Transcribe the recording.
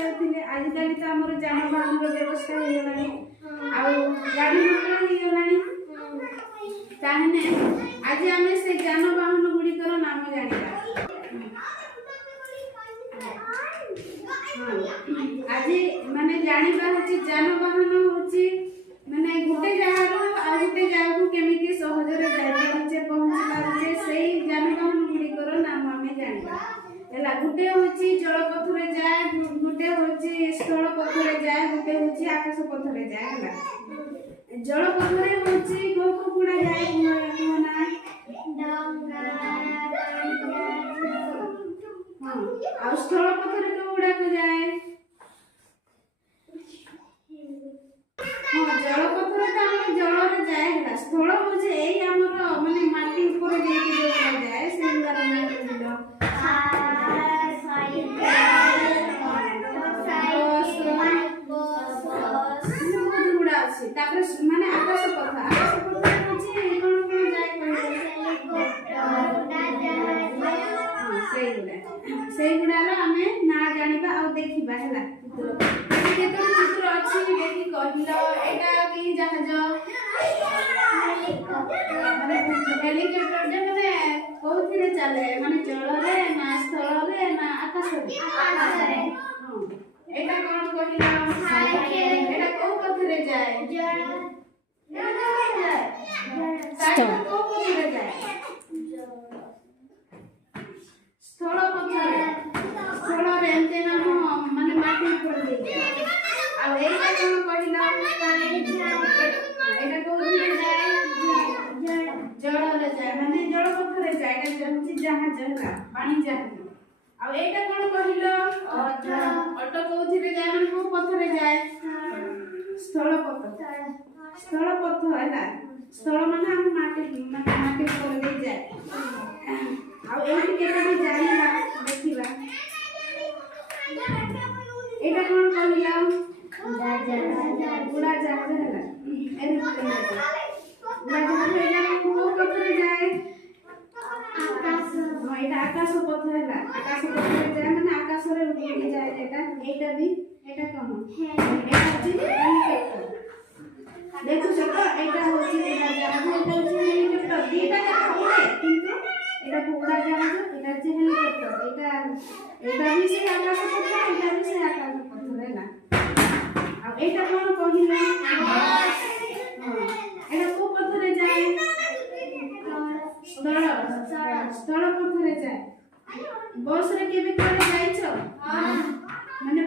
आजिकल तो आम जानवाहन व्यवस्था हो गलानी गाड़ी मोटर हो गलानी ताहने आज आम से जानवाहन गुड़िकर नाम जानिबा। आज माने जानिबा होची जानवाहन होची माने गुटे जगह आ गुटे जगह को केमिति सहजरे जाय पारुचे पहुंची पारुचे सेही जानवाहन गुड़िकर नाम आमे जानिबा। एला गुटे होची जलपथ रे जाय गुटे होची स्थल पथ रे जाय गुटे होची आकाश पथ रे जाय हला। जलपथ रे होची को कुडा जाय कोना डंगा आ स्थल पथ रे कोडा को जाय जलपथ रे त हम जल रे जाय हला। स्थल होची एई हमर माने माटी ऊपर देके जो जाय से गुडा ना दिलो तापर माने आकाश पथ होची कोन कोन जाय सेई गुडा रो हमें ना जानिबा आ देखिबा हला। चित्र केतो चित्र अछि देखि कहिलो एटा की जहाज माने हेलीकॉप्टर जे माने कोथिरे चले माने जल रे ना स्थल रे ना आकाश रे एटा कोन कहिलो साइकेल एटा को पथ रे जाय साइकेल को पथ रे जाय स्थल पथ रे एते ना माने माटी ऊपर दे आ एटा कोन कहिलो एटा को रे जाय जल रे जाय माने जल पथ रे जाय एटा जंची जहाज हला पानी जहाज आ एटा कोन कहिलो ऑटो कोथिरे जाय माने को पथ रे जाय स्थल पथ है स्थल माने हम माटी ऊपर ले जाय आ एठी केटा भी जानिबा देखिबा एटा कोन कहिला उड़ा जहाज हला एरोप्लेन उड़ा जहाज एटा को पथ रे जाय आकाश एटा आकाश पथ हला आकाश पथ रे जाय माने आकाश रे उड़ी जाय एटा भी एटा कम एटा होची हेलीकॉप्टर देखो सको एटा होची उड़ा जहाज एटा होची हेलीकॉप्टर दीटा का होले किंतु एटा उड़ा जहाज एटा होची हेलीकॉप्टर एटा भी से आकाश पथ एटा भी से आकाश पथ हैला। आ एटा कोन कहिला एटा को पथ रे जाय स्थल पथ रे जाय बस रे केबे करे जायछो माने